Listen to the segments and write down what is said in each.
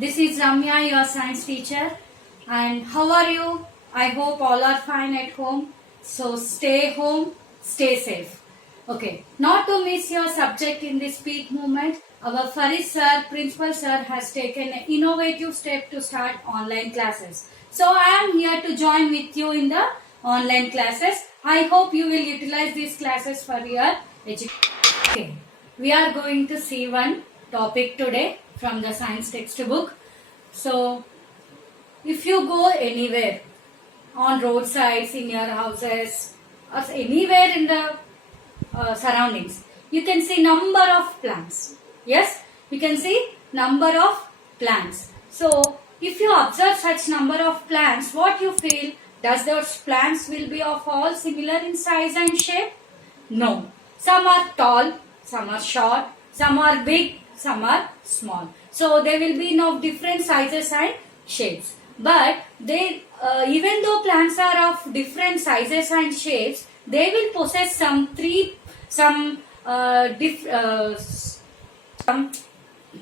This is Ramya, your science teacher. And how are you? I hope all are fine at home. So stay home, stay safe. Okay, not to miss your subject in this peak movement, our Faris sir, principal sir has taken an innovative step to start online classes. So I am here to join with you in the online classes. I hope you will utilize these classes for your education. Okay, we are going to see one topic today from the science textbook. So, if you go anywhere on roadsides, in your houses, or anywhere in the surroundings, you can see number of plants. Yes, you can see number of plants. So, if you observe such number of plants, what you feel? Does those plants will be of all similar in size and shape? No. Some are tall, some are short, some are big, some are small. So there will be no different sizes and shapes. But they, even though plants are of different sizes and shapes, they will possess some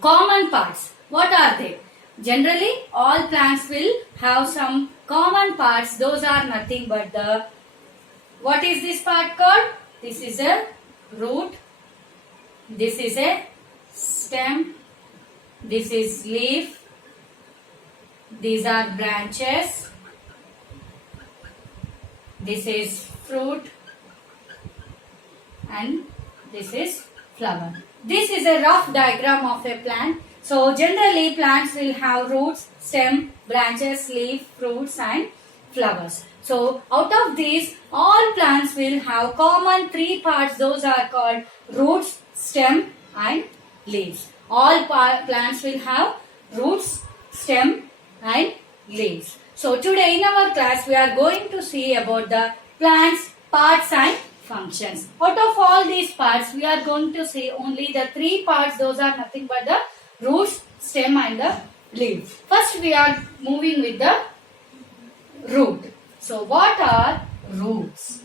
common parts. What are they? Generally, all plants will have some common parts. Those are nothing but the, what is this part called? This is a root, this is a stem, this is leaf, these are branches, this is fruit, and this is flower. This is a rough diagram of a plant. So generally plants will have roots, stem, branches, leaf, fruits and flowers. So out of these, all plants will have common three parts. Those are called roots, stem and leaves. All plants will have roots, stem and leaves. So today in our class we are going to see about the plants, parts and functions. Out of all these parts we are going to see only the three parts. Those are nothing but the roots, stem and the leaves. First we are moving with the root. So what are roots?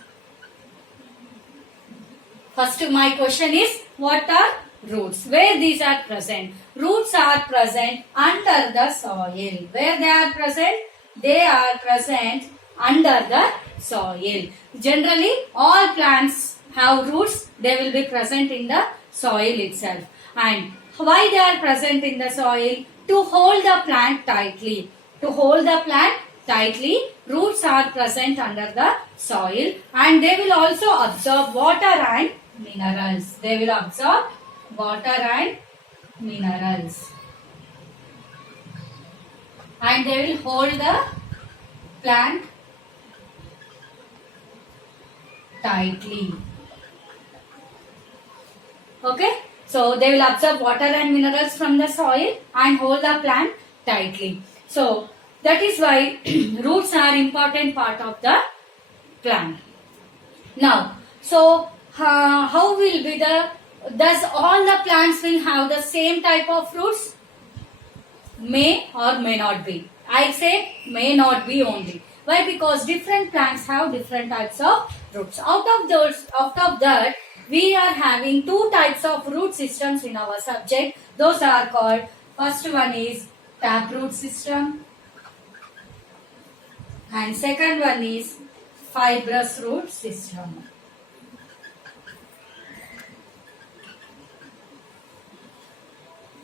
First my question is, what are roots? Where these are present? Roots are present under the soil. Where they are present? They are present under the soil. Generally all plants have roots. They will be present in the soil itself. And why they are present in the soil? To hold the plant tightly. To hold the plant tightly, roots are present under the soil and they will also absorb water and minerals. They will absorb water and minerals. And they will hold the plant tightly. Okay? So they will absorb water and minerals from the soil and hold the plant tightly. So that is why roots are important part of the plant. Now, so how will be the, does all the plants will have the same type of roots? May or may not be. I say may not be only. Why? Because different plants have different types of roots. Out of that, we are having two types of root systems in our subject. Those are called, first one is taproot system and second one is fibrous root system.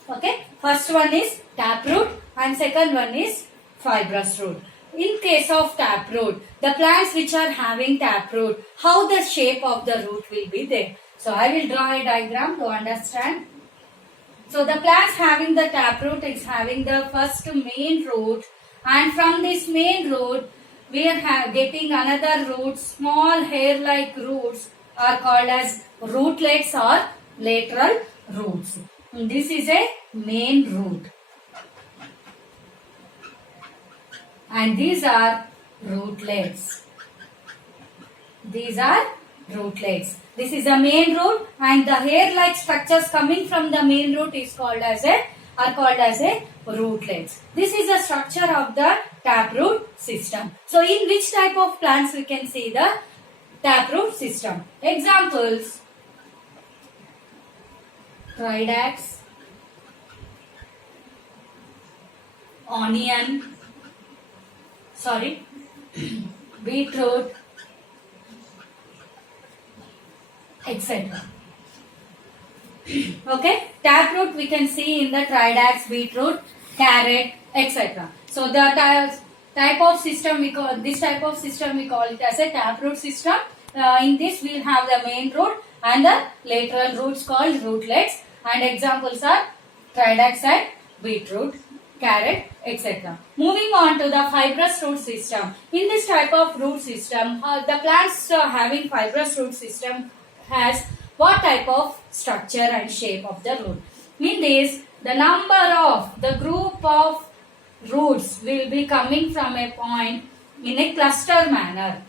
Okay, first one is taproot and second one is fibrous root. In case of taproot, the plants which are having taproot, how the shape of the root will be there. So I will draw a diagram to understand. So the plants having the taproot is having the first main root, and from this main root we are getting another root. Small hair-like roots are called as rootlets or lateral roots. This is a main root. And these are rootlets. These are rootlets. This is a main root and the hair-like structures coming from the main root is called as a rootlets. This is the structure of the taproot system. So in which type of plants we can see the taproot system? Examples: Tridacus, onion, beetroot, etc. Okay, taproot we can see in the tridax, beetroot, carrot, etc. So the type of system we call it as a taproot system. In this we will have the main root and the lateral roots called rootlets, and examples are tridax and beetroot, carrot, etc. Moving on to the fibrous root system. In this type of root system, the plants having fibrous root system has what type of structure and shape of the root. In this, the group of roots will be coming from a point in a cluster manner,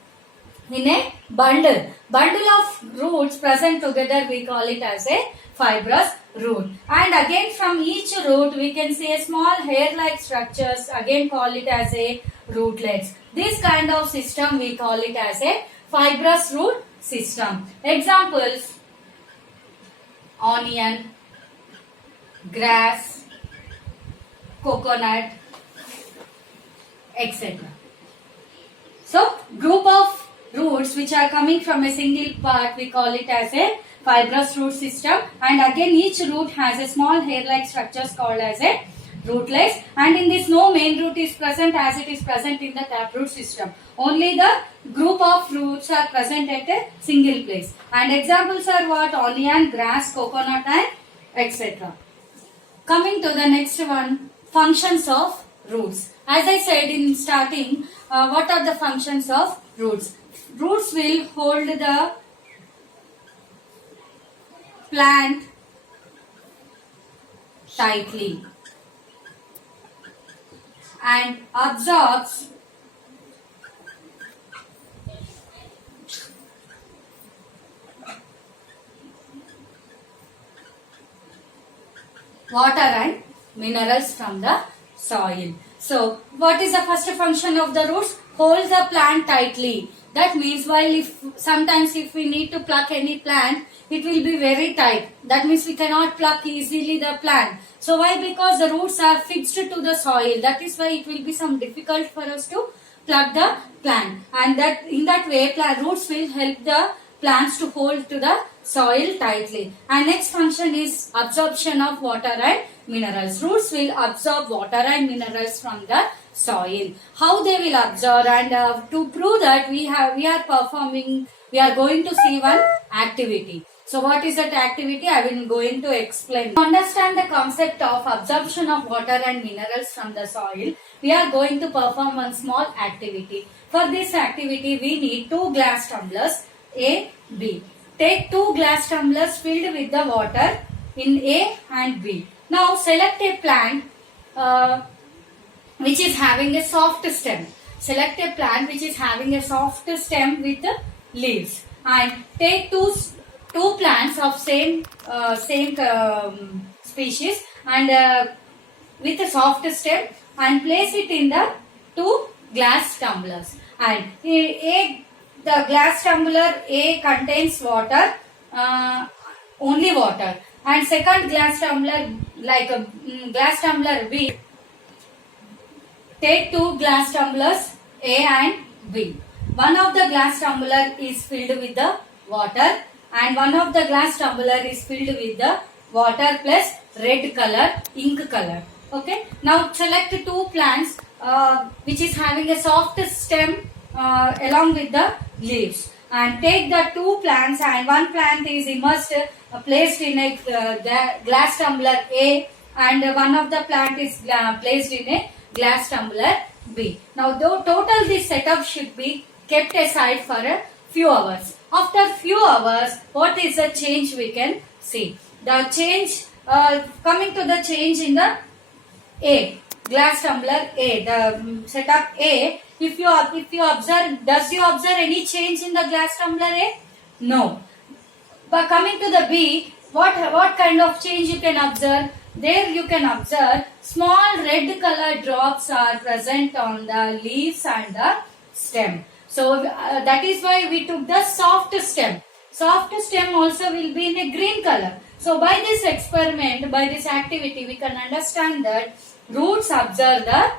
in a bundle of roots present together. We call it as a fibrous root. And again from each root we can see a small hair-like structures, again call it as a rootlets. This kind of system we call it as a fibrous root system. Examples: onion, grass, coconut, etc. So group of roots which are coming from a single part, we call it as a fibrous root system, and again each root has a small hair-like structures called as a rootlets, and in this no main root is present as it is present in the taproot system. Only the group of roots are present at a single place, and examples are what? Onion, grass, coconut, and etc. Coming to the next one, functions of roots. As I said in starting, what are the functions of roots? Roots will hold the plant tightly and absorbs water and minerals from the soil. So, what is the first function of the roots? Hold the plant tightly. That means sometimes if we need to pluck any plant, it will be very tight. That means we cannot pluck easily the plant. So why? Because the roots are fixed to the soil. That is why it will be some difficult for us to pluck the plant. And that in that way, roots will help the plants to hold to the soil tightly. And next function is absorption of water and minerals. Roots will absorb water and minerals from the soil. How they will absorb, and to prove that we are going to see one activity. So what is that activity? I will going to explain. To understand the concept of absorption of water and minerals from the soil, we are going to perform one small activity. For this activity, we need 2 glass tumblers A, B. Take 2 glass tumblers filled with the water in A and B. Now select a plant which is having a soft stem. Select a plant which is having a soft stem with leaves, and take two plants of same species and with a soft stem, and place it in the 2 glass tumblers. And the glass tumbler A contains water, only water, and second glass tumbler, like a glass tumbler B, take 2 glass tumblers A and B. One of the glass tumbler is filled with the water, and one of the glass tumbler is filled with the water plus red color, ink color. Okay. Now select 2 plants which is having a soft stem along with the leaves, and take the 2 plants, and one plant is immersed, placed in a glass tumbler A, and one of the plant is placed in a glass tumbler B. Now total this setup should be kept aside for a few hours. After few hours, what is the change we can see? The change, coming to the change in the A, glass tumbler A, the setup A, if you observe, does you observe any change in the glass tumbler A? No. But coming to the B, what kind of change you can observe? There you can observe small red color drops are present on the leaves and the stem. So that is why we took the soft stem. Soft stem also will be in a green color. So by this experiment, by this activity, we can understand that roots observe the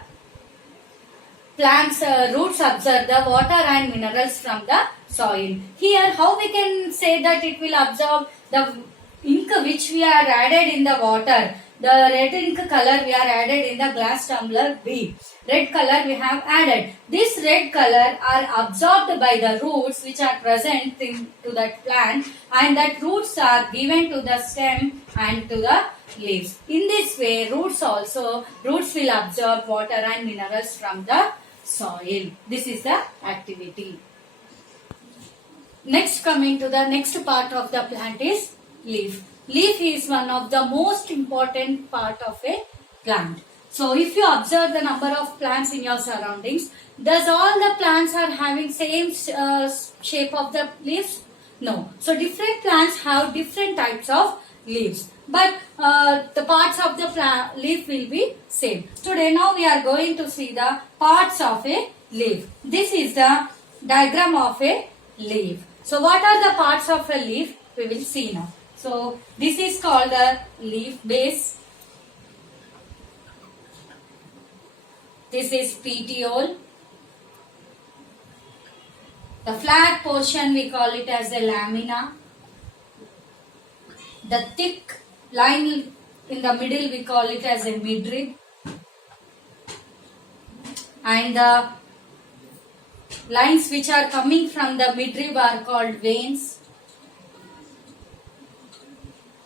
plants, roots absorb the water and minerals from the soil. Here, how we can say that it will absorb the ink which we are added in the water. The red ink color we are added in the glass tumbler B. Red color we have added. This red color are absorbed by the roots which are present to that plant, and that roots are given to the stem and to the leaves. In this way, roots will absorb water and minerals from the soil. This is the activity. Next, coming to the next part of the plant is leaf. Leaf is one of the most important part of a plant. So if you observe the number of plants in your surroundings, does all the plants are having same shape of the leaves? No. So different plants have different types of leaves, but the parts of the plant leaf will be same. Today now we are going to see the parts of a leaf. This is the diagram of a leaf. So what are the parts of a leaf? We will see now. So this is called the leaf base. This is petiole. The flat portion we call it as a lamina. The thick line in the middle we call it as a midrib. And the lines which are coming from the midrib are called veins.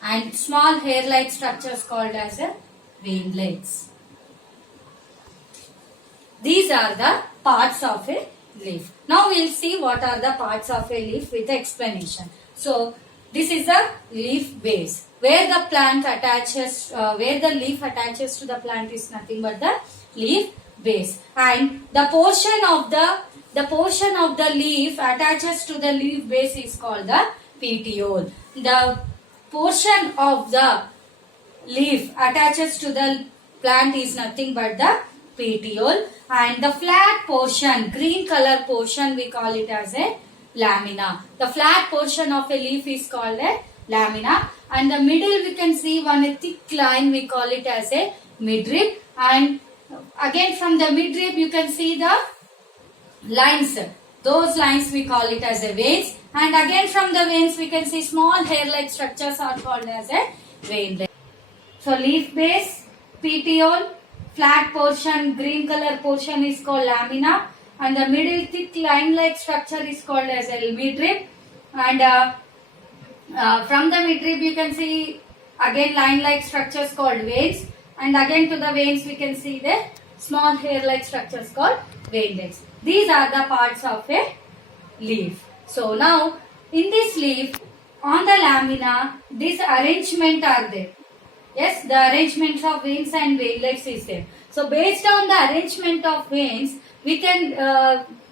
And small hair-like structures called as a veinlets. These are the parts of a leaf. Now we will see what are the parts of a leaf with explanation. So this is the leaf base. Where the plant attaches, where the leaf attaches to the plant is nothing but the leaf base. And the portion of the leaf attaches to the leaf base is called the petiole. The portion of the leaf attaches to the plant is nothing but the petiole, and the flat portion, green color portion, we call it as a lamina. The flat portion of a leaf is called a lamina, and the middle we can see one thick line, we call it as a midrib, and again from the midrib you can see the lines. Those lines we call it as a veins, and again from the veins we can see small hair-like structures are called as a veinlet. So leaf base, petiole, flat portion, green color portion is called lamina, and the middle thick line-like structure is called as a midrib, and from the midrib you can see again line-like structures called veins, and again to the veins we can see the small hair-like structures called veinlets. These are the parts of a leaf. So now in this leaf, on the lamina, this arrangement are there. Yes, the arrangement of veins and veinlets is there. So based on the arrangement of veins, we can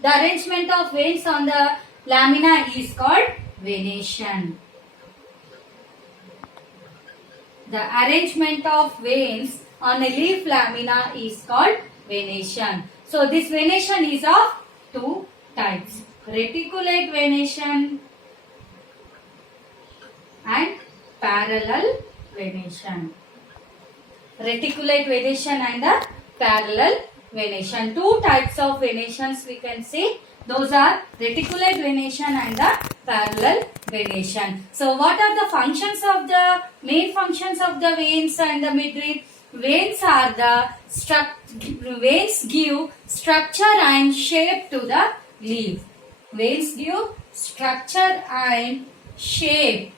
the arrangement of veins on the lamina is called venation. The arrangement of veins on a leaf lamina is called venation. So this venation is of two types: reticulate venation and parallel venation. Reticulate venation and the parallel venation. Two types of venations we can see. Those are reticulate venation and the parallel venation. So what are the functions of the main functions of the veins and the midrib? Veins are the veins give structure and shape to the leaf. Veins give structure and shape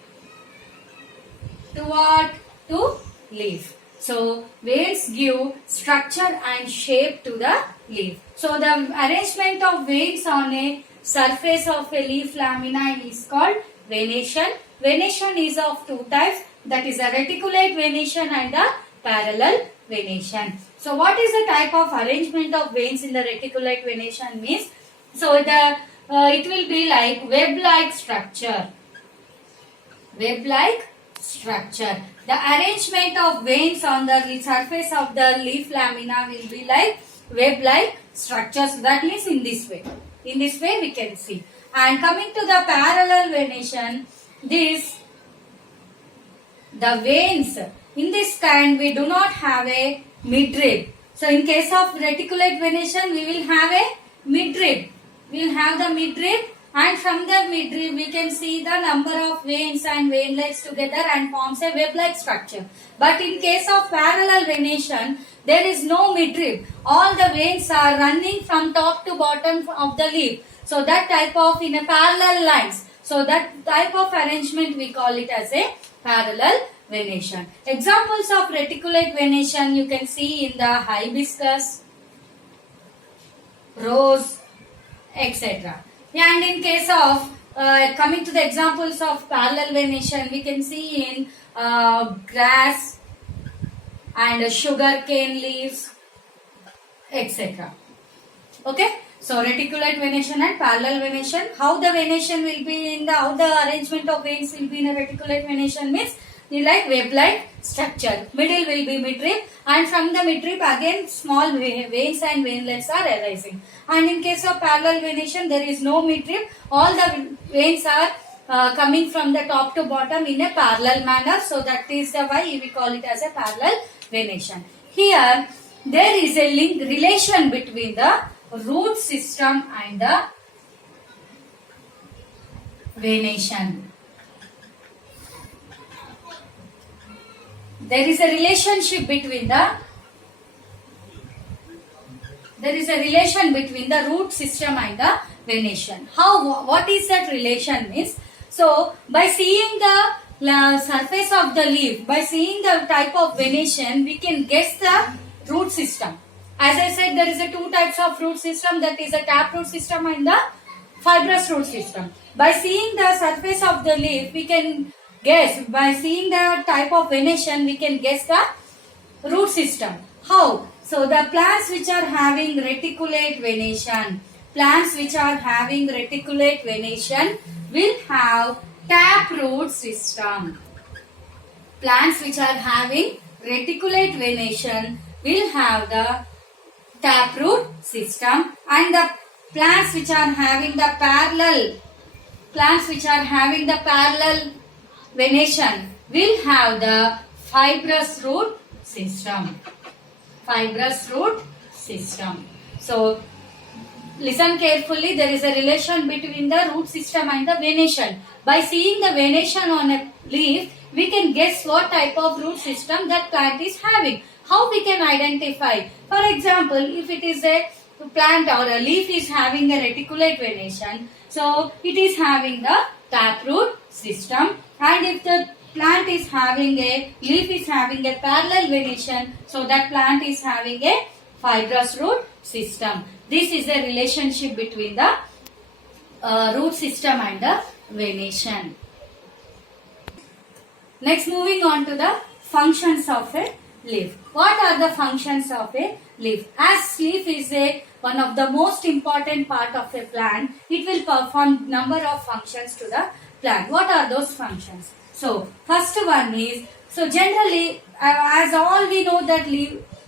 to what? To leaf. So veins give structure and shape to the leaf. So the arrangement of veins on a surface of a leaf lamina is called venation. Venation is of two types, that is a reticulate venation and a parallel venation. So what is the type of arrangement of veins in the reticulate venation means? So the it will be like web-like structure. Web-like structure. The arrangement of veins on the surface of the leaf lamina will be like web-like structures. That means in this way. In this way we can see. And coming to the parallel venation, the veins in this kind we do not have a midrib. So in case of reticulate venation, we will have a midrib. We will have the midrib, and from the midrib we can see the number of veins and veinlets together and forms a web-like structure. But in case of parallel venation, there is no midrib. All the veins are running from top to bottom of the leaf. So that type of in a parallel lines. So that type of arrangement we call it as a parallel venation. Examples of reticulate venation you can see in the hibiscus, rose, etc. And in case of coming to the examples of parallel venation, we can see in grass and sugar cane leaves, etc. Okay. So reticulate venation and parallel venation. How the venation will be in the, how the arrangement of veins will be in a reticulate venation means like web-like structure. Middle will be midrib, and from the midrib again small veins and veinlets are arising. And in case of parallel venation, there is no midrib. All the veins are coming from the top to bottom in a parallel manner. So that is the why we call it as a parallel venation. Here there is a link relation between the root system and the venation. There is a relationship between the root system and the venation. How? What is that relation means? So by seeing the surface of the leaf, by seeing the type of venation, we can guess the root system. As I said, there is a two types of root system, that is a taproot system and the fibrous root system. By seeing the surface of the leaf, we can guess, by seeing the type of venation, we can guess the root system. How? So the plants which are having reticulate venation, will have taproot system. Plants which are having reticulate venation will have the taproot system, and the plants which are having the parallel venation will have the fibrous root system. So listen carefully, there is a relation between the root system and the venation. By seeing the venation on a leaf, we can guess what type of root system that plant is having. How we can identify? For example, if it is a plant or a leaf is having a reticulate venation, so it is having the taproot system, and if the plant is having leaf is having a parallel venation, so that plant is having a fibrous root system. This is the relationship between the root system and the venation. Next, moving on to the functions of a leaf. What are the functions of a leaf? As leaf is one of the most important part of a plant, it will perform number of functions to the plant. What are those functions? So first one is, so generally as all we know that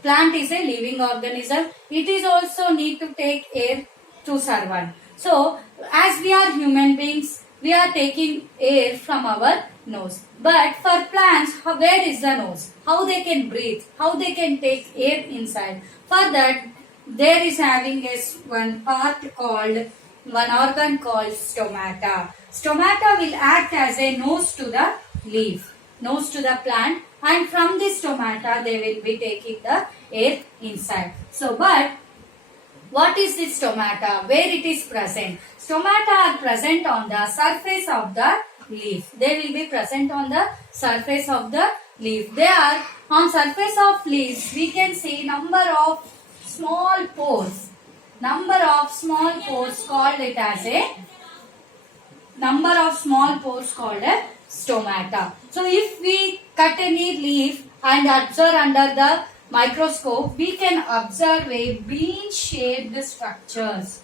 plant is a living organism, it is also need to take air to survive. So as we are human beings, we are taking air from our nose. But for plants, where is the nose? How they can breathe? How they can take air inside? For that, there is having one organ called stomata. Stomata will act as a nose to the leaf, nose to the plant, and from this stomata they will be taking the air inside. So, but what is this stomata? Where it is present? Stomata are present on the surface of the leaf. They will be present on the surface of the leaf. They are on surface of leaves. We can see number of small pores. Number of small pores called it as a stomata. So if we cut any leaf and observe under the microscope, we can observe a bean-shaped structures.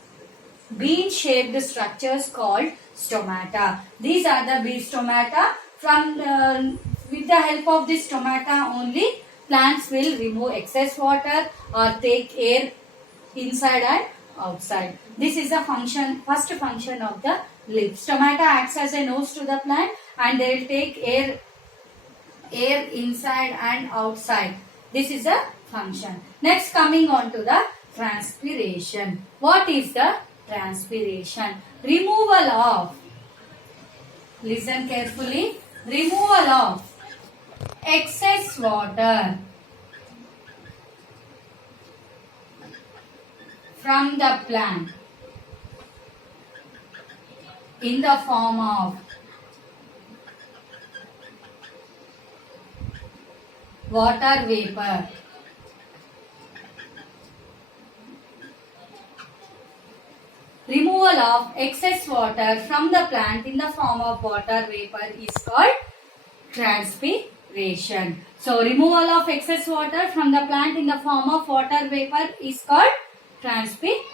Bean-shaped structures called stomata. These are the bee stomata. With the help of this stomata only, plants will remove excess water or take air inside and outside. This is the first function of the leaf. Stomata acts as a nose to the plant, and they will take air inside and outside. This is the function. Next, coming on to the transpiration. What is the transpiration? Removal of, listen carefully, removal of excess water from the plant in the form of water vapor. Removal of excess water from the plant in the form of water vapor is called transpiration. So, removal of excess water from the plant in the form of water vapor is called transpiration.